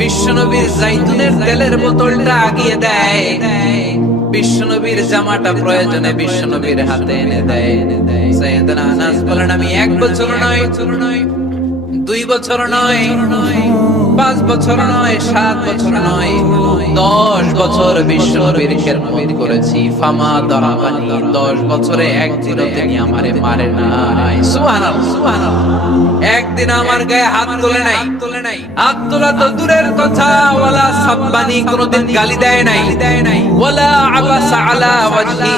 বিশ্বনবীর জাইতুনের তেলের বোতলটা আগিয়ে দেয় বিশ্বনবীর জামাটা প্রয়োজনে বিশ্বনবীর হাতে এনে দেয় সাইয়েদনা আনাস বলেন আমি 1 বছর নয় 2 বছর নয় 5 বছর নয় 7 বছর নয় 10 বছর বিশ্বনবীর খেদমত করেছি ফামা দারাবানি 10 বছরে একদিনও তিনি আমারে মারে নাই সুবহানাল্লাহ একদিন আমার গায়ে হাত তোলে নাই হাত তোলা তো দূরের কথা ওয়ালা সাব্বানি কোনদিন গালি দেয় নাই ওয়ালা আবাসা আলা ওয়াজহি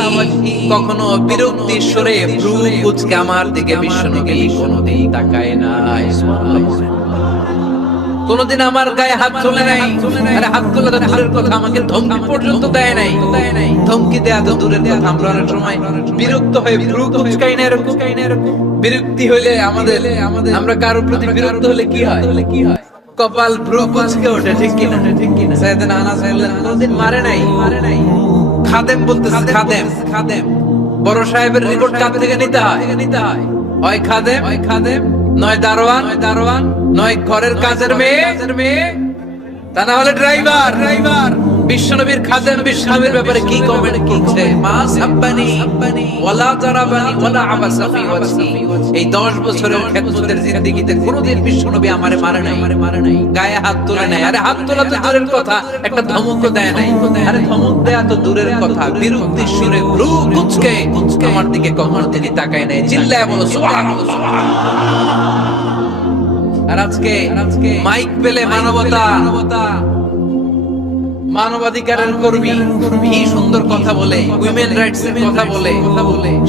কখনো বিরক্তি সুরে ভ্রু কুঁচকে আমার দিকে বিশ্বনবী কোনদিন তাকায় নাই সুবহানাল্লাহ কোনদিন আমার গায়ে হাত তোলে নাই আরে হাত তোলা তো দূরের কথা আমাকে ধমকি পর্যন্ত দেয় নাই ধমকি দেয়া তো দূরের কথা আমরা অনেক সময় বিরক্ত হয়ে ভ্রু কুঁচকাই না এরকম বিরক্তি হইলে আমাদের আমরা কারোর প্রতি বিরক্ত হলে কি হয় কপাল ভ্রু কুঁচকে ওঠে ঠিক কিনা সাইয়েদনা আনাস বললেন কোনদিন মারে নাই খাদেম বলতেছে খাদেম বড় সাহেবের রিপোর্ট কার থেকে নিতে হয় হয় খাদেম নয় দারোয়ান নয় ঘরের কাজের মেয়ে তা না হলে ড্রাইভার বিশ্বনবীর খাদেম বিশ্বনবীর ব্যাপারে কি কমেন্ট করছে মা সাব্বানি ওয়ালা জারাবানি ওয়ালা আবাসা ফি ওয়াজহি এই 10 বছরের খেদমতের জিন্দেগিতে কোনোদিন বিশ্বনবী আমারে মারে নাই গায়ে হাত তোলে নাই আরে হাত তোলা তো দূরের কথা একটা ধমকও দেয় নাই আরে ধমক দেয়া তো দূরের কথা বিরক্তি সুরে ভ্রু কুঁচকে আমার দিকে কখনো তিনি তাকায় নাই চিল্লায় বলো সুবহানাল্লাহ আর আজকে মাইক পেলে মানবাধিকারের কর্মী কি সুন্দর কথা বলে উইমেন রাইটস এর কথা বলে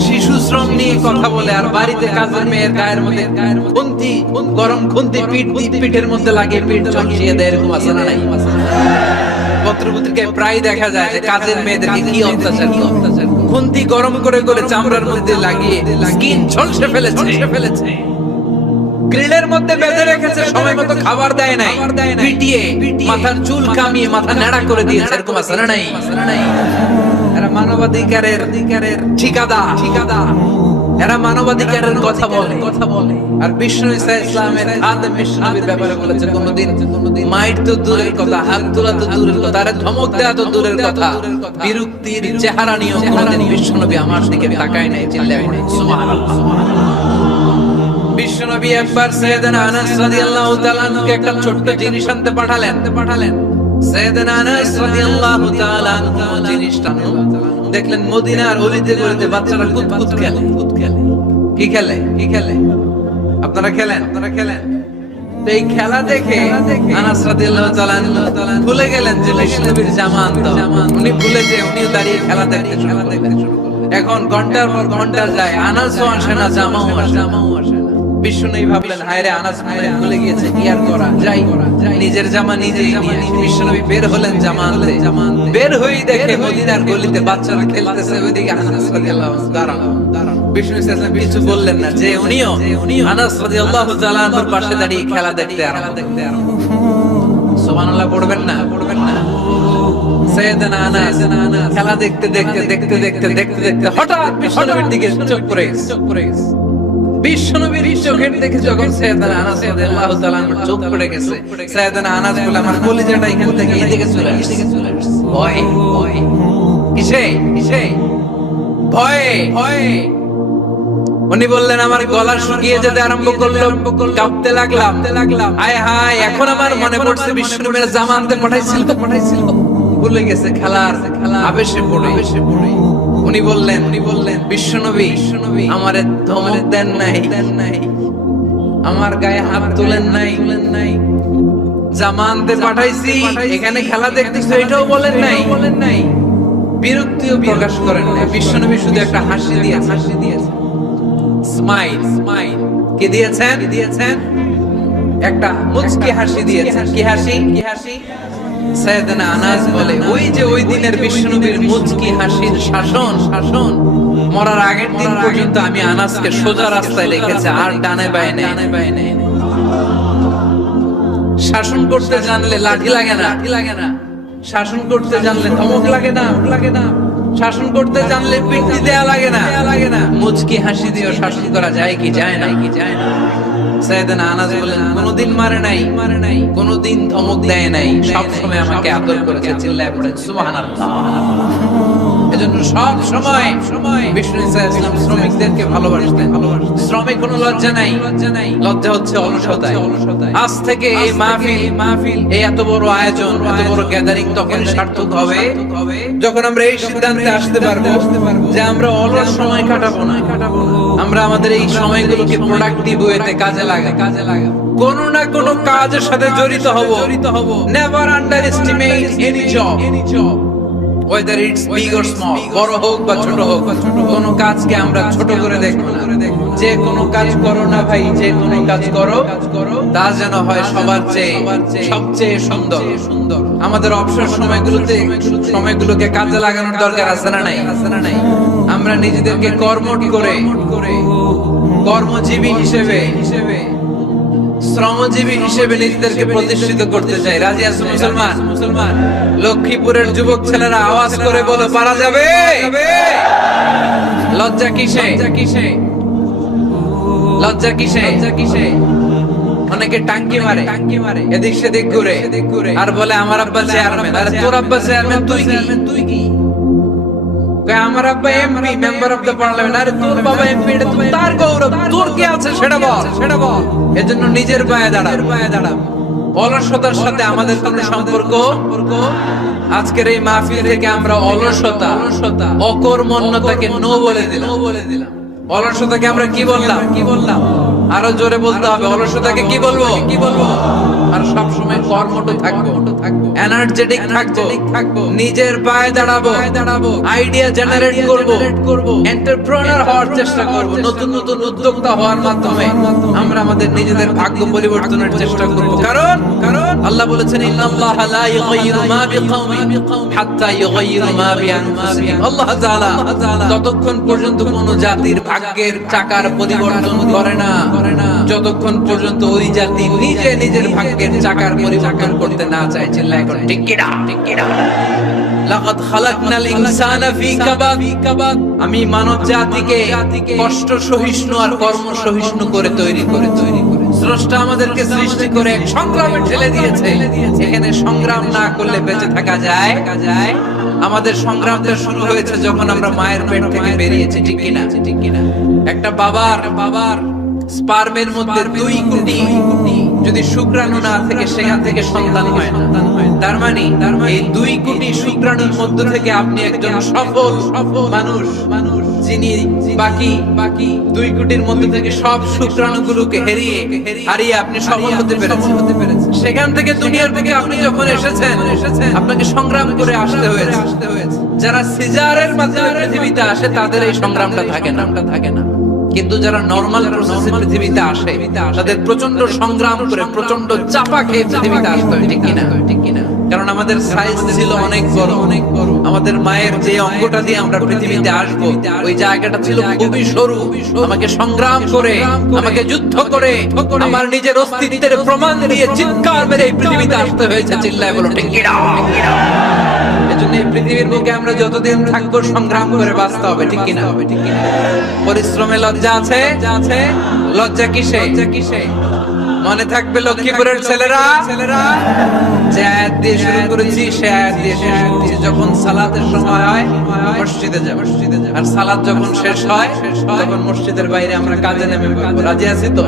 শিশু শ্রম নিয়ে কথা বলে আর বাড়িতে কাজের মেয়ের গায়ের মধ্যে গরম খুন্তি পিঠের মধ্যে লাগে পিঠ চমকিয়ে দেয় এরকম আছে না নাই পত্রপত্রিকায় প্রায় দেখা যায় যে কাজের মেয়েদেরকে কি অত্যাচার খুন্তি গরম করে চামড়ার মধ্যে লাগিয়ে স্কিন ঝলসে ফেলেছে গ্রিলের মধ্যে বেঁধে রেখেছে সময় মতো খাবার দেয় নাই পিটিয়ে মাথার চুল কামিয়ে মাথা নেড়া করে দিয়েছে এরকম আছে না নাই এরা মানবাধিকারের ঠিকাদার এরা মানবাধিকারের কথা বলে আর বিশ্বনবী ইসলামের খাদেম বিশ্বনবীর ব্যাপারে বলেছে কোনদিন মাইট তো দূরের কথা হাত তোলা তো দূরের কথা আরে ধমক দেয়া তো দূরের কথা বিরক্তির চেহারা নিয়ে কোনদিন বিশ্বনবী আমার দিকে তাকায় নাই চিল্লায় নাই সুবহানাল্লাহ বিশ্বনবী একবার সাইয়েদনা আনাস রাদিয়াল্লাহু তাআলা আনহুকে একটা ছোট্ট জিনিস আনতে পাঠালেন সাইয়েদনা আনাস রাদিয়াল্লাহু তাআলা আনহু জিনিসটা দেখলেন মদিনার অলিতে গলিতে বাচ্চারা কুতকুত খেলে কি খেলে আপনারা খেলেন তো এই খেলা দেখে আনাস রাদিয়াল্লাহু তাআলা ভুলে গেলেন যে বিশ্বনবীর জামান উনি ভুলে যে উনিও দাঁড়িয়ে খেলা দেখতে শুরু করলেন এখন ঘন্টার পর ঘন্টা যায়, আনাসও আসে না, জামাও আসে না। বিষ্ণুনবী ভাবলেন, হায়রে আনাস ভুলে গিয়েছে, কি আর করা, যাই নিজের জামা নিজেই নিয়ে আসি। বিষ্ণুনবী বের হলেন জামা আনতে। বের হয়েই দেখে মদিনার গলিতে বাচ্চারা খেলতেছে, ওইদিকে আনাস রাদিয়াল্লাহু আনহু দাঁড়ানো। বিষ্ণু সাল্লাল্লাহু আলাইহি কিছু বললেন না, যে উনিও আনাস রাদিয়াল্লাহু তাআলা আনহুর পাশে দাঁড়িয়ে খেলা দেখতে আরম্ভ। সুবহানাল্লাহ পড়বেন না? সাইয়েদনা আনাস খেলা দেখতে দেখতে হঠাৎ বিষ্ণুনবীর দিকে চোখ পড়ে গেছে। বিশ্বনবীর চোখের দেখে যখন সাইয়েদনা আনাস রাদিয়াল্লাহু তাআলা আনহুর চোখ পড়ে গেছে, সাইয়েদনা আনাস বলে, আমার কলিজাটা এখান থেকে এইদিকে চলে আসছে। ভয় কিসে? ভয়ে। উনি বললেন, আমার গলা শুকিয়ে যেতে আরম্ভ করলো, কাঁপতে লাগলাম। হায় হায়, এখন আমার মনে পড়ছে বিশ্বনবীর জামা আনতে পাঠাইছিল। ভুলে গেছে খেলার আবেশে পড়ে। উনি বললেন, বিশ্বনবী আমারে ধমক দেন নাই, আমার গায়ে হাত তুলেন নাই, জামা আনতে পাঠাইছি, এখানে খেলা দেখতেছো এটাও বলেন নাই, বিরক্তিও প্রকাশ করেন নাই। বিশ্বনবী শুধু একটা হাসি দিয়েছে, স্মাইল। কি দিয়েছেন? একটা মুচকি হাসি দিয়েছেন। কি হাসি? সাইয়েদনা আনাস বলে, ওই যে ওই দিনের বিশ্বনবীর মুচকি হাসির শাসন মরার আগের দিন পর্যন্ত আমি আনাসকে সোজা রাস্তায় রেখেছি, আর ডানে বায়ে নেই। শাসন করতে জানলে লাঠি লাগে না, শাসন করতে জানলে ধমক লাগে না, শাসন করতে জানলে পিটি দেয়া লাগে না। মুচকি হাসি দিয়ে শাসন করা যায় কি যায় না? সাইয়েদনা আনাস বলেন, কোনদিন মারে নাই, কোনদিন ধমক দেয় নাই, সব সময় আমাকে আদর করেছে। চিল্লায় পড়েন সুবহানাল্লাহ। এজন্য সব সময় বিষ্ণু সাল্লাল্লাহু শ্রমিকদেরকে ভালোবাসতেন। শ্রমে কোনো লজ্জা নাই, লজ্জা হচ্ছে অলসতায়। আজ থেকে এই মাহফিল, এই এত বড় আয়োজন, এত বড় গ্যাদারিং তখন সার্থক হবে যখন আমরা এই সিদ্ধান্তে আসতে পারবো যে আমরা অলস সময় কাটাবো না, আমরা আমাদের এই সময়গুলোকে প্রোডাক্টিভ ওয়েতে কাজে লাগাবো, কোনো না কোনো কাজের সাথে জড়িত হব। Never underestimate any job, whether it's big or small, বড় হোক বা ছোট হোক, কোনো কাজকে আমরা ছোট করে দেখবো না। যে কোনো কাজ করো না ভাই, যে কোনো কাজ করো, তা যেন হয় সবার চেয়ে সবচেয়ে সুন্দর। আমাদের অবসর সময়গুলোকে কাজে লাগানোর দরকার আছে না নাই? আমরা নিজেদেরকে কর্মঠ করে কর্মজীবী হিসেবে, শ্রমজীবী হিসেবে নিজেদেরকে প্রতিষ্ঠিত করতে চাই। রাজি আছো মুসলমান? লক্ষ্মীপুরের যুবক ছেলেরা আওয়াজ করে বলো, পারা যাবে? লজ্জা কিসে? অনেকে টাঙ্কি মারে, এদিক সেদিক ঘুরে আর বলে, আমার আব্বা চেয়ারম্যান। আরে তোর আব্বা চেয়ারম্যান, তুই কি? আমার আব্বা MP, member of the parliament. আরে তোর বাবা এমপি, এটা তো তার গৌরব, তোর কি আছে সেটা বল। এজন্য নিজের পায়ে দাঁড়াও। অলসতার সাথে আমাদের কোনো সম্পর্ক। আজকের এই মাহফিল থেকে আমরা অলসতা, অকর্মণ্যতাকে নো বলে দিলাম। অলসতাকে আমরা কি বললাম? আরো জোরে বলতে হবে, অলসতাকে কি বলবো? আর সব সময় কর্মঠ থাকবো, এনার্জেটিক থাকবো, নিজের পায়ে দাঁড়াবো, আইডিয়া জেনারেট করব, এন্টারপ্রেনার হওয়ার চেষ্টা করব, নতুন উদ্যোক্তা হওয়ার মাধ্যমে আমরা আমাদের নিজেদের ভাগ্য পরিবর্তনের চেষ্টা করব। কারণ আল্লাহ বলেছেন, ইন্নাল্লাহা লা ইউগাইয়িরু মা বিকাওমিন হাত্তা ইউগাইয়িরু মা বিআনফুসিহিম। আল্লাহ তাআলা ততক্ষণ পর্যন্ত কোন জাতির ভাগ্যের চাকার পরিবর্তন করে না যতক্ষণ পর্যন্ত ওই জাতি নিজের ভাগ্যের চাকার পরিবর্তন করতে না চায়। চিল্লায় করে ঠিক কি না? লাকাদ খালাকনাল ইনসানা ফি কাবাদ। আমি মানব জাতিকে কষ্ট সহিষ্ণু আর কর্ম সহিষ্ণু করে তৈরি করে স্রষ্টা আমাদেরকে সৃষ্টি করে এক সংগ্রামে ঠেলে দিয়েছে। এখানে সংগ্রাম না করলে বেঁচে থাকা যায়? আমাদের সংগ্রামটা শুরু হয়েছে যখন আমরা মায়ের পেট থেকে বেরিয়েছি, ঠিক কিনা? একটা বাবার স্পার্মের মধ্যে 2 কোটি যদি শুক্রাণু না থেকে সেখান থেকে সন্তান হয় না। তার মানে এই 2 কোটি শুক্রাণুর মধ্য থেকে আপনি একজন সফল মানুষ, যিনি বাকি 2 কোটির মধ্য থেকে সব শুক্রাণুগুলোকে হারিয়ে আপনি সফল হতে পেরেছেন। সেখান থেকে দুনিয়ার থেকে আপনি যখন এসেছেন আপনাকে সংগ্রাম করে আসতে হয়েছে। যারা সিজারের মাধ্যমে পৃথিবীতে আসে তাদের এই সংগ্রামটা থাকে না, কিন্তু যারা নরমাল প্রসেসে পৃথিবীতে আসে তাদের প্রচন্ড সংগ্রাম করে প্রচন্ড চাপা খেয়ে পৃথিবীতে আসতে হয়, ঠিক কিনা? কারণ আমাদের সাইজ ছিল অনেক বড়। আমাদের মায়ের যে অঙ্গটা দিয়ে আমরা পৃথিবীতে আসবো ওই জায়গাটা ছিল খুবই সরু। আমাকে সংগ্রাম করে, আমাকে যুদ্ধ করে, আমার নিজের অস্তিত্বের প্রমাণ দিয়ে চিৎকার মেরে এই পৃথিবীতে আসতে হয়েছে। চিল্লায় বলো ঠিক কিনা? এজন্য এই পৃথিবীর বুকে আমরা যতদিন থাকবো সংগ্রাম করে বাঁচতে হবে, ঠিক কিনা? পরিশ্রমে লজ্জা আছে। লজ্জা কিসে? মনে থাকবে লক্ষ্মীপুরের ছেলেরা যে আয়াত দিয়ে শুরু করেছি সে আয়াত দিয়ে শেষ করছি। যখন সালাতের সময় হয় মসজিদে যাব, আর সালাত যখন শেষ হয় তখন মসজিদের বাইরে আমরা কাজে নেমে পড়ব। রাজি আছি তো?